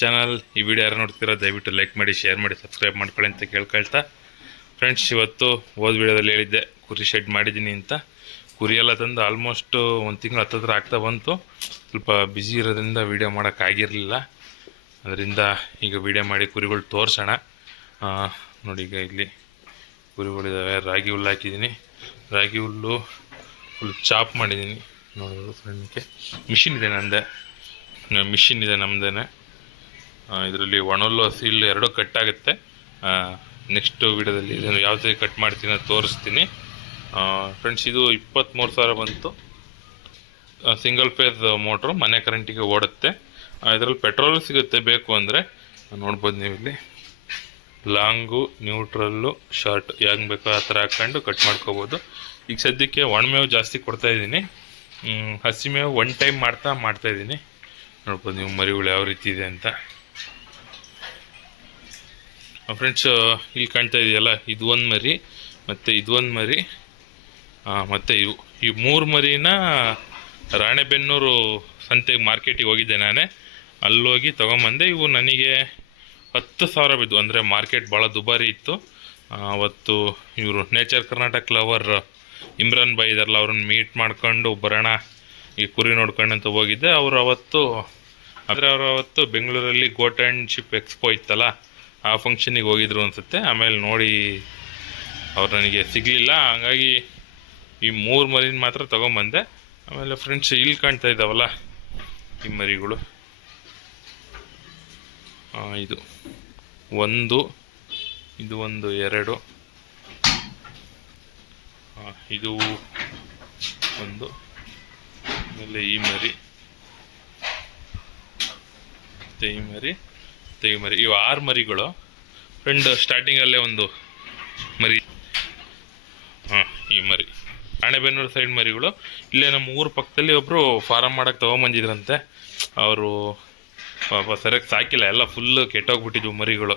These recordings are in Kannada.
ಚಾನಲ್ ಈ ವಿಡಿಯೋ ಯಾರು ನೋಡ್ತೀರಾ ದಯವಿಟ್ಟು ಲೈಕ್ ಮಾಡಿ ಶೇರ್ ಮಾಡಿ ಸಬ್ಸ್ಕ್ರೈಬ್ ಮಾಡ್ಕೊಳ್ಳಿ ಅಂತ ಕೇಳ್ಕೊಳ್ತಾ. ಫ್ರೆಂಡ್ಸ್ ಇವತ್ತು ಹೋದ ವಿಡಿಯೋದಲ್ಲಿ ಹೇಳಿದ್ದೆ, ಕುರಿ ಶೆಡ್ ಮಾಡಿದ್ದೀನಿ ಅಂತ. ಕುರಿ ಎಲ್ಲ ತಂದು ಆಲ್ಮೋಸ್ಟ್ ಒಂದು ತಿಂಗಳು ಹತ್ತತ್ರ ಆಗ್ತಾ ಬಂತು. ಸ್ವಲ್ಪ ಬ್ಯುಸಿ ಇರೋದ್ರಿಂದ ವಿಡಿಯೋ ಮಾಡೋಕ್ಕಾಗಿರಲಿಲ್ಲ ಅದರಿಂದ ಈಗ ವಿಡಿಯೋ ಮಾಡಿ ಕುರಿಗಳು ತೋರಿಸೋಣ. ನೋಡಿ ಈಗ ಇಲ್ಲಿ ಕುರಿಗಳಿದ್ದಾವೆ ರಾಗಿ ಹುಲ್ಲು ಹಾಕಿದ್ದೀನಿ. ರಾಗಿ ಹುಲ್ಲು ಫುಲ್ ಚಾಪ್ ಮಾಡಿದ್ದೀನಿ. ನೋಡೋದು ಫ್ರೆಂಡ್ಗೆ ಮಿಷಿನ್ ಇದೆ ನಂದೆ. ಮಿಷಿನ್ ಇದೆ ನಮ್ಮದೇ ಇದರಲ್ಲಿ ಒಣಲ್ಲು ಹಸಿ ಹುಲ್ಲು ಎರಡೂ ಕಟ್ ಆಗುತ್ತೆ. ನೆಕ್ಸ್ಟ್ ವಿಡಿಯೋದಲ್ಲಿ ಇದನ್ನು ಯಾವ ರೀತಿ ಕಟ್ ಮಾಡ್ತೀನಿ ಅಂತ ತೋರಿಸ್ತೀನಿ. ಫ್ರೆಂಡ್ಸ್ ಇದು ಇಪ್ಪತ್ತ್ಮೂರು ಸಾವಿರ ಬಂತು. ಸಿಂಗಲ್ ಫೇಸ್ ಮೋಟ್ರು ಮನೆ ಕರೆಂಟಿಗೆ ಓಡುತ್ತೆ. ಇದರಲ್ಲಿ ಪೆಟ್ರೋಲ್ ಸಿಗುತ್ತೆ, ಬೇಕು ಅಂದರೆ. ನೋಡ್ಬೋದು ನೀವು ಇಲ್ಲಿ. ಲಾಂಗು ನ್ಯೂಟ್ರಲ್ಲು ಶಾರ್ಟ್ ಹೆಂಗೆ ಬೇಕೋ ಆ ಥರ ಹಾಕ್ಕೊಂಡು ಕಟ್ ಮಾಡ್ಕೋಬೋದು. ಈಗ ಸದ್ಯಕ್ಕೆ ಒಣಮೇವು ಜಾಸ್ತಿ ಕೊಡ್ತಾ ಇದ್ದೀನಿ. ಹಸಿ ಮೇವು ಒನ್ ಟೈಮ್ ಮಾಡ್ತಾ ಮಾಡ್ತಾ ಇದ್ದೀನಿ. ನೋಡ್ಬೋದು ನೀವು ಮರಿಗಳು ಯಾವ ರೀತಿ ಇದೆ ಅಂತ. ಫ್ರೆಂಡ್ಸ್ ಇಲ್ಲಿ ಕಾಣ್ತಾ ಇದೆಯಲ್ಲ, ಇದು ಒಂದು ಮರಿ, ಮತ್ತು ಇದು ಒಂದು ಮರಿ ಮತ್ತು ಇವು. ಈ ಮೂರು ಮರಿನ ರಾಣೆಬೆನ್ನೂರು ಸಂತೆಗೆ ಮಾರ್ಕೆಟಿಗೆ ಹೋಗಿದ್ದೆ ನಾನೇ. ಅಲ್ಲೋಗಿ ತೊಗೊಂಬಂದೆ, ಇವು ನನಗೆ ಹತ್ತು ಸಾವಿರ ಬಿದ್ದು ಅಂದರೆ ಮಾರ್ಕೆಟ್ ಭಾಳ ದುಬಾರಿ ಇತ್ತು. ಅವತ್ತು ಇವರು ನೇಚರ್ ಕರ್ನಾಟಕ ಲವರ್ ಇಮ್ರಾನ್ ಬಾಯ್ ಇದಾರಲ್ಲ, ಅವ್ರನ್ನ ಮೀಟ್ ಮಾಡ್ಕೊಂಡು ಬರೋಣ, ಈ ಕುರಿ ನೋಡ್ಕೊಂಡು ಅಂತ ಹೋಗಿದ್ದೆ. ಅವರು ಅವತ್ತು ಆದರೆ ಅವರು ಅವತ್ತು ಬೆಂಗಳೂರಲ್ಲಿ ಗೋಟ್ ಆ್ಯಂಡ್ ಶಿಪ್ ಎಕ್ಸ್ಪೋ ಇತ್ತಲ್ಲ ಆ ಫಂಕ್ಷನಿಗೆ ಹೋಗಿದ್ರು ಅನಿಸುತ್ತೆ. ಆಮೇಲೆ ನೋಡಿ ಅವ್ರು ನನಗೆ ಸಿಗಲಿಲ್ಲ. ಹಂಗಾಗಿ ಈ ಮೂರು ಮರಿನ ಮಾತ್ರ ತೊಗೊಂಬಂದೆ. ಆಮೇಲೆ ಫ್ರೆಂಡ್ಸ್ ಇಲ್ಲಿ ಕಾಣ್ತಾ ಇದ್ದಾವಲ್ಲ, ಈ ಮರಿಗಳು. ಇದು ಒಂದು ಇದು ಒಂದು, ಎರಡು. ಇದು ಒಂದು, ಆಮೇಲೆ ಈ ಮರಿ. ಮತ್ತು ಈ ಮರಿ. ಈ ಮರಿ, ಇವು ಆರು ಮರಿಗಳು. ಫ್ರೆಂಡ್ ಸ್ಟಾರ್ಟಿಂಗಲ್ಲೇ ಒಂದು ಮರಿ. ಹಾಂ, ಈ ಮರಿ. ರಾಣೆಬೆನ್ನೂರು ಸೈಡ್ ಮರಿಗಳು. ಇಲ್ಲೇ ನಮ್ಮ ಊರ ಪಕ್ಕದಲ್ಲಿ ಒಬ್ಬರು ಫಾರಮ್ ಮಾಡೋಕ್ಕೆ ತೊಗೊಂಬಂದಿದ್ರಂತೆ. ಅವರು ಪಾಪ ಸರಿಯಾಗಿ ಸಾಕಿಲ್ಲ, ಎಲ್ಲ ಫುಲ್ಲು ಕೆಟ್ಟೋಗ್ಬಿಟ್ಟಿದ್ವು ಮರಿಗಳು.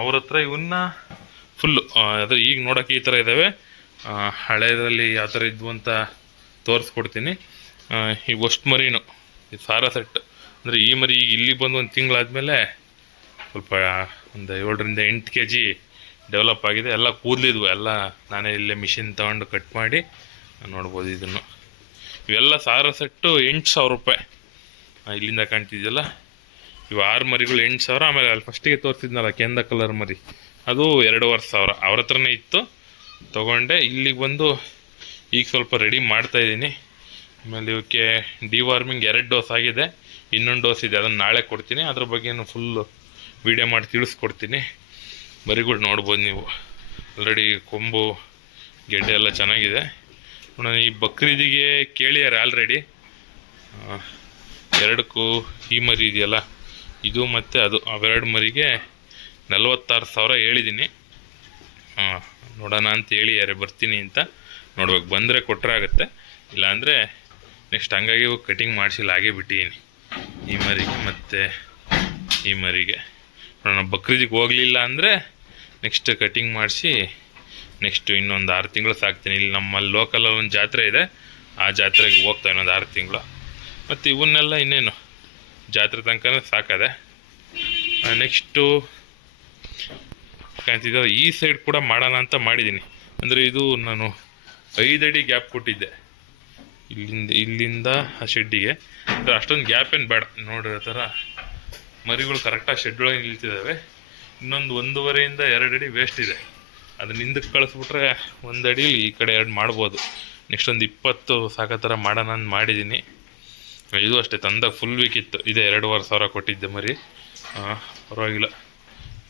ಅವ್ರ ಹತ್ರ ಇವನ್ನ ಫುಲ್ಲು ಅದು ಈಗ ನೋಡೋಕ್ಕೆ ಈ ಥರ ಇದ್ದಾವೆ ಹಳೆಯದ್ರಲ್ಲಿ ಯಾವ ಥರ ಇದ್ವು ಅಂತ ತೋರಿಸ್ಕೊಡ್ತೀನಿ. ಈ ಒಸ್ಟ್ ಮರಿನು. ಈ ಸಾರ ಸೆಟ್. ಅಂದರೆ ಈ ಮರಿ ಈಗ ಇಲ್ಲಿ ಬಂದು ಒಂದು ತಿಂಗಳಾದಮೇಲೆ ಸ್ವಲ್ಪ ಒಂದು ಏಳರಿಂದ ಎಂಟು ಕೆ ಜಿ ಡೆವಲಪ್ ಆಗಿದೆ. ಎಲ್ಲ ಕೂದಲಿದ್ವು. ಎಲ್ಲ ನಾನೇ ಇಲ್ಲೇ ಮಿಷಿನ್ ತಗೊಂಡು ಕಟ್ ಮಾಡಿ ನೋಡ್ಬೋದು ಇದನ್ನು. ಇವೆಲ್ಲ ಸಾವಿರ ಸೆಟ್ಟು ಎಂಟು ಸಾವಿರ ರೂಪಾಯಿ. ಇಲ್ಲಿಂದ ಕಾಣ್ತಿದ್ಯಲ್ಲ? ಇವು ಆರು ಮರಿಗಳು ಎಂಟು ಸಾವಿರ, ಆಮೇಲೆ ಅಲ್ಲಿ ಫಸ್ಟಿಗೆ ತೋರಿಸಿದ್ನಲ್ಲ ಕೆಂದ ಕಲರ್ ಮರಿ. ಅದು ಎರಡೂವರೆ ಸಾವಿರ. ಅವ್ರ ಹತ್ರನೇ ಇತ್ತು. ತೊಗೊಂಡೆ. ಇಲ್ಲಿಗೆ ಬಂದು ಈಗ ಸ್ವಲ್ಪ ರೆಡಿ ಮಾಡ್ತಾಯಿದ್ದೀನಿ ಆಮೇಲೆ ಇವಕ್ಕೆ ಡಿವಾರ್ಮಿಂಗ್ ಎರಡು ಡೋಸ್ ಆಗಿದೆ. ಇನ್ನೊಂದು ಡೋಸ್ ಇದೆ, ಅದನ್ನು ನಾಳೆ ಕೊಡ್ತೀನಿ. ಅದ್ರ ಬಗ್ಗೆನೂ ಫುಲ್ಲು ವಿಡಿಯೋ ಮಾಡಿ ತಿಳಿಸ್ಕೊಡ್ತೀನಿ. ಮರಿಗಳು ನೋಡ್ಬೋದು ನೀವು. ಆಲ್ರೆಡಿ ಕೊಂಬು, ಗೆಡ್ಡೆ ಎಲ್ಲ ಚೆನ್ನಾಗಿದೆ. ನೋಡೋಣ, ಈ ಬಕ್ರೀದಿಗೆ ಕೇಳಿಯಾರ ಆಲ್ರೆಡಿ ಎರಡಕ್ಕೂ ಈ ಮರಿ ಇದೆಯಲ್ಲ? ಇದು ಮತ್ತು ಅದು, ಅವೆರಡು ಮರಿಗೆ ನಲವತ್ತಾರು ಸಾವಿರ ಹೇಳಿದ್ದೀನಿ ಹಾಂ ನೋಡೋಣ ಅಂತ ಹೇಳಿ ಯಾರೇ ಬರ್ತೀನಿ ಅಂತ. ನೋಡ್ಬೇಕು, ಬಂದರೆ ಕೊಟ್ಟರೆ ಆಗುತ್ತೆ. ಇಲ್ಲಾಂದರೆ ನೆಕ್ಸ್ಟ್ ಹಂಗಾಗಿ ಕಟಿಂಗ್ ಮಾಡಿಸಿಲ್ಲ, ಹಾಗೆ ಬಿಟ್ಟಿದ್ದೀನಿ ಈ ಮರಿಗೆ ಮತ್ತು ಈ ಮರಿಗೆ. ನೋಡೋಣ ಬಕ್ರೀದಿಗೆ ಹೋಗಲಿಲ್ಲ ಅಂದರೆ ನೆಕ್ಸ್ಟ್ ಕಟಿಂಗ್ ಮಾಡಿಸಿ ನೆಕ್ಸ್ಟ್ ಇನ್ನೊಂದು ಆರು ತಿಂಗಳು ಸಾಕ್ತೀನಿ. ಇಲ್ಲಿ ನಮ್ಮಲ್ಲಿ ಲೋಕಲಲ್ಲಿ ಒಂದು ಜಾತ್ರೆ ಇದೆ. ಆ ಜಾತ್ರೆಗೆ ಹೋಗ್ತಾ ಇನ್ನೊಂದು ಆರು ತಿಂಗಳು. ಮತ್ತು ಇವನ್ನೆಲ್ಲ ಇನ್ನೇನು? ಜಾತ್ರೆ ತನಕ ಸಾಕದೆ. ನೆಕ್ಸ್ಟು ಕಾಣ್ತಿದ್ದ ಈ ಸೈಡ್ ಕೂಡ ಮಾಡೋಣ ಅಂತ ಮಾಡಿದ್ದೀನಿ. ಅಂದರೆ ಇದು ನಾನು ಐದಡಿ ಗ್ಯಾಪ್ ಕೊಟ್ಟಿದ್ದೆ. ಇಲ್ಲಿಂದ ಇಲ್ಲಿಂದ ಆ ಶೆಡ್ಡಿಗೆ ಅಷ್ಟೊಂದು ಗ್ಯಾಪ್ ಏನು ಬೇಡ. ನೋಡಿರೋ ಥರ ಮರಿಗಳು ಕರೆಕ್ಟಾಗಿ ಶೆಡ್ ಒಳಗೆ ನಿಲ್ತಿದ್ದಾವೆ ಇನ್ನೊಂದು ಒಂದೂವರೆಯಿಂದ ಎರಡು ಅಡಿ ವೇಸ್ಟ್ ಇದೆ. ಅದನ್ನ ಹಿಂದಕ್ಕೆ ಕಳಿಸ್ಬಿಟ್ರೆ ಒಂದು ಅಡಿ ಈ ಕಡೆ ಎರಡು ಮಾಡ್ಬೋದು. ನೆಕ್ಸ್ಟ್ ಒಂದು ಇಪ್ಪತ್ತು ಸಾಕೋ ಥರ ಮಾಡೋಣ ಅಂತ ಮಾಡಿದ್ದೀನಿ ಇದು ಅಷ್ಟೇ, ತಂದಾಗ ಫುಲ್ ವೀಕ್ ಇತ್ತು. ಇದೆ ಎರಡೂವರೆ ಸಾವಿರ ಕೊಟ್ಟಿದ್ದೆ ಮರಿ. ಪರವಾಗಿಲ್ಲ.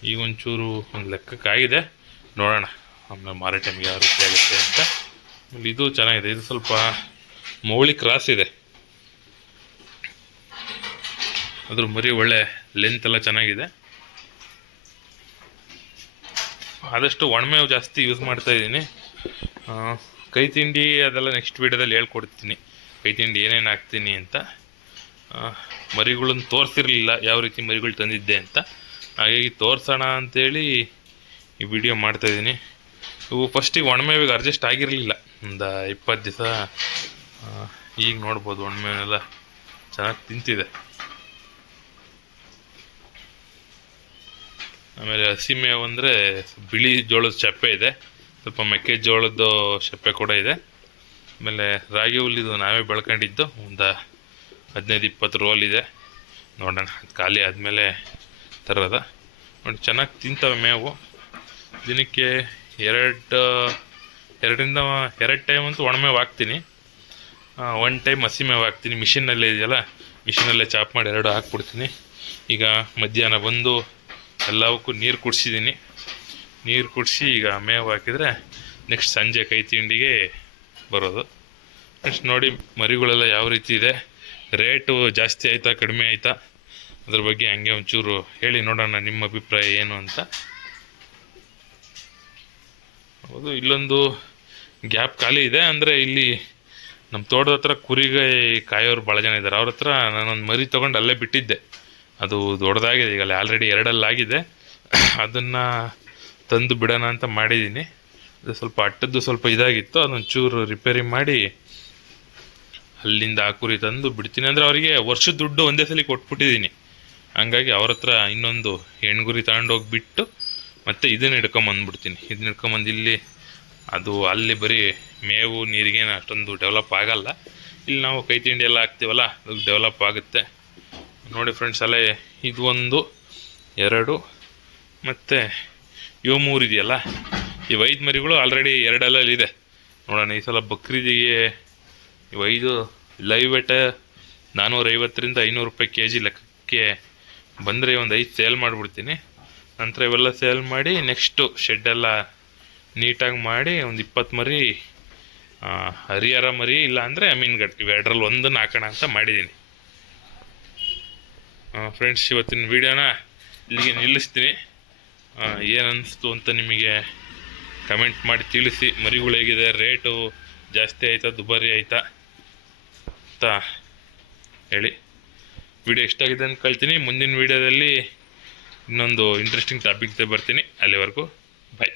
ಈಗ ಒಂಚೂರು ಒಂದು ಲೆಕ್ಕಕ್ಕಾಗಿದೆ. ನೋಡೋಣ. ಆಮೇಲೆ ಮಾರೋ ಟೈಮ್ಗೆ ಯಾವ ರೀತಿ ಆಗುತ್ತೆ ಅಂತ. ಇದು ಚೆನ್ನಾಗಿದೆ. ಇದು ಸ್ವಲ್ಪ ಮೌಳಿ ಕ್ರಾಸ್ ಇದೆ. ಅದ್ರ ಮರಿ ಒಳ್ಳೆ ಲೆಂತ್ ಎಲ್ಲ ಚೆನ್ನಾಗಿದೆ. ಆದಷ್ಟು ಒಣಮೇವು ಜಾಸ್ತಿ ಯೂಸ್ ಮಾಡ್ತಾ ಇದ್ದೀನಿ. ಕೈ ತಿಂಡಿ ಅದೆಲ್ಲ ನೆಕ್ಸ್ಟ್ ವೀಡಿಯೋದಲ್ಲಿ ಹೇಳ್ಕೊಡ್ತೀನಿ. ಕೈ ತಿಂಡಿ ಏನೇನು ಹಾಕ್ತೀನಿ ಅಂತ. ಮರಿಗಳನ್ನ ತೋರಿಸಿರಲಿಲ್ಲ, ಯಾವ ರೀತಿ ಮರಿಗಳು ತಂದಿದ್ದೆ ಅಂತ. ಹಾಗಾಗಿ ತೋರಿಸೋಣ ಅಂತೇಳಿ ಈ ವಿಡಿಯೋ ಮಾಡ್ತಾಯಿದ್ದೀನಿ ಇವು ಫಸ್ಟಿಗೆ ಒಣಮೇವಿಗೆ ಅಡ್ಜಸ್ಟ್ ಆಗಿರಲಿಲ್ಲ. ಒಂದು ಇಪ್ಪತ್ತು ದಿವಸ ಈಗ ನೋಡ್ಬೋದು ಒಣಮೇವೆಲ್ಲ ಚೆನ್ನಾಗಿ ತಿಂತಿದೆ. ಆಮೇಲೆ ಹಸಿ ಮೇವು ಅಂದರೆ ಬಿಳಿ ಜೋಳದ ಚಪ್ಪೆ ಇದೆ. ಸ್ವಲ್ಪ ಮೆಕ್ಕೆಜೋಳದ್ದು ಚಪ್ಪೆ ಕೂಡ ಇದೆ. ಆಮೇಲೆ ರಾಗಿ ಹುಲ್ಲಿದ್ದು ನಾವೇ ಬೆಳ್ಕೊಂಡಿದ್ದು. ಒಂದು ಹದಿನೈದು ಇಪ್ಪತ್ತು ರೋಲ್ ಇದೆ. ನೋಡೋಣ, ಅದು ಖಾಲಿ ಆದಮೇಲೆ ತರೋದ. ನೋಡಿ, ಚೆನ್ನಾಗಿ ತಿಂತವೆ ಮೇವು. ದಿನಕ್ಕೆ ಎರಡು, ಎರಡರಿಂದ, ಎರಡು ಟೈಮ್ ಅಂತೂ ಒಣಮೇವು ಹಾಕ್ತೀನಿ. ಒನ್ ಟೈಮ್ ಹಸಿ ಮೇವು ಹಾಕ್ತೀನಿ. ಮಿಷಿನಲ್ಲೇ ಇದೆಯಲ್ಲ ಮಿಷಿನಲ್ಲೇ ಚಾಪ್ ಮಾಡಿ ಎರಡು ಹಾಕ್ಬಿಡ್ತೀನಿ. ಈಗ ಮಧ್ಯಾಹ್ನ ಬಂದು ಎಲ್ಲವಕ್ಕೂ ನೀರು ಕುಡಿಸಿದ್ದೀನಿ. ನೀರು ಕುಡಿಸಿ ಈಗ ಮೇವು ಹಾಕಿದರೆ ನೆಕ್ಸ್ಟ್ ಸಂಜೆ ಕೈ ತಿಂಡಿಗೆ ಬರೋದು. ನೆಕ್ಸ್ಟ್ ನೋಡಿ ಮರಿಗಳೆಲ್ಲ ಯಾವ ರೀತಿ ಇದೆ. ರೇಟು ಜಾಸ್ತಿ ಆಯಿತಾ, ಕಡಿಮೆ ಆಯಿತಾ? ಅದ್ರ ಬಗ್ಗೆ ಹಂಗೆ ಒಂಚೂರು ಹೇಳಿ ನೋಡೋಣ ನಿಮ್ಮ ಅಭಿಪ್ರಾಯ ಏನು ಅಂತ. ಹೌದು, ಇಲ್ಲೊಂದು ಗ್ಯಾಪ್ ಖಾಲಿ ಇದೆ. ಅಂದರೆ ಇಲ್ಲಿ ನಮ್ಮ ತೋಟದ ಹತ್ರ ಕುರಿಗೈ ಕಾಯೋರು ಭಾಳ ಜನ ಇದ್ದಾರೆ. ಅವ್ರ ಹತ್ರ ನಾನೊಂದು ಮರಿ ತೊಗೊಂಡು ಅಲ್ಲೇ ಬಿಟ್ಟಿದ್ದೆ. ಅದು ದೊಡ್ಡದಾಗಿದೆ ಈಗಲ್ಲ ಆಲ್ರೆಡಿ ಎರಡಲ್ಲಾಗಿದೆ. ಅದನ್ನು ತಂದು ಬಿಡೋಣ ಅಂತ ಮಾಡಿದ್ದೀನಿ. ಅದು ಸ್ವಲ್ಪ ಅಟ್ಟದ್ದು ಸ್ವಲ್ಪ ಇದಾಗಿತ್ತು ಅದೊಂದು ಚೂರು ರಿಪೇರಿ ಮಾಡಿ ಅಲ್ಲಿಂದ ಆ ಕುರಿ ತಂದು ಬಿಡ್ತೀನಿ. ಅಂದರೆ ಅವರಿಗೆ ವರ್ಷದ ದುಡ್ಡು ಒಂದೇ ಸಲ ಕೊಟ್ಬಿಟ್ಟಿದ್ದೀನಿ. ಹಂಗಾಗಿ ಅವ್ರ ಹತ್ರ ಇನ್ನೊಂದು ಹೆಣ್ಗುರಿ ತಗೊಂಡೋಗಿಬಿಟ್ಟು ಮತ್ತೆ ಇದನ್ನ ಹಿಡ್ಕೊಂಬಂದ್ಬಿಡ್ತೀನಿ. ಇದನ್ನ ಹಿಡ್ಕೊಂಬಂದು ಇಲ್ಲಿ, ಅದು ಅಲ್ಲಿ ಬರೀ ಮೇವು, ನೀರಿಗೇನು ಅಷ್ಟೊಂದು ಡೆವಲಪ್ ಆಗಲ್ಲ. ಇಲ್ಲಿ ನಾವು ಕೈ ತಿಂಡಿ ಎಲ್ಲ ಹಾಕ್ತೀವಲ್ಲ, ಅದು ಡೆವಲಪ್ ಆಗುತ್ತೆ. ನೋಡಿ ಫ್ರೆಂಡ್ಸ್ ಅಲ್ಲೇ ಇದು ಒಂದು ಎರಡು, ಮತ್ತು ಇವು ಮೂರು ಇದೆಯಲ್ಲ? ಈ ಐದು ಮರಿಗಳು ಆಲ್ರೆಡಿ ಎರಡಲ್ಲಲ್ಲಿದೆ ನೋಡೋಣ, ಈ ಸಲ ಬಕ್ರೀದಿಗೆ ಇವು ಐದು ಲೈವ್ ವೇಟ ನಾನ್ನೂರೈವತ್ತರಿಂದ ಐನೂರು ರೂಪಾಯಿ ಕೆ ಜಿ ಲೆಕ್ಕಕ್ಕೆ ಬಂದರೆ ಒಂದು ಐದು ಸೇಲ್ ಮಾಡಿಬಿಡ್ತೀನಿ. ನಂತರ ಇವೆಲ್ಲ ಸೇಲ್ ಮಾಡಿ ನೆಕ್ಸ್ಟು ಶೆಡ್ಡೆಲ್ಲ ನೀಟಾಗಿ ಮಾಡಿ ಒಂದು ಇಪ್ಪತ್ತು ಮರಿ ಹರಿಹರ ಮರಿ ಇಲ್ಲ ಅಂದರೆ ಮೀನುಗಟ್ಟು ಎರಡರಲ್ಲಿ ಒಂದನ್ನು ಹಾಕೋಣ ಅಂತ ಮಾಡಿದ್ದೀನಿ. ಫ್ರೆಂಡ್ಸ್ ಇವತ್ತಿನ ವೀಡಿಯೋನ ಇಲ್ಲಿಗೆ ನಿಲ್ಲಿಸ್ತೀನಿ. ಏನನ್ನಿಸ್ತು ಅಂತ ನಿಮಗೆ ಕಮೆಂಟ್ ಮಾಡಿ ತಿಳಿಸಿ. ಮರಿಗಳು ಹೇಗಿದೆ ರೇಟು ಜಾಸ್ತಿ ಆಯಿತಾ, ದುಬಾರಿ ಆಯಿತಾ ಅಂತ ಹೇಳಿ. ವಿಡಿಯೋ ಇಷ್ಟ ಆಗಿದೆ ಅಂತ ಕಳ್ತೀನಿ ಮುಂದಿನ ವೀಡಿಯೋದಲ್ಲಿ ಇನ್ನೊಂದು ಇಂಟ್ರೆಸ್ಟಿಂಗ್ ಟಾಪಿಕ್ ಬರ್ತೀನಿ. ಅಲ್ಲಿವರೆಗೂ ಬಾಯ್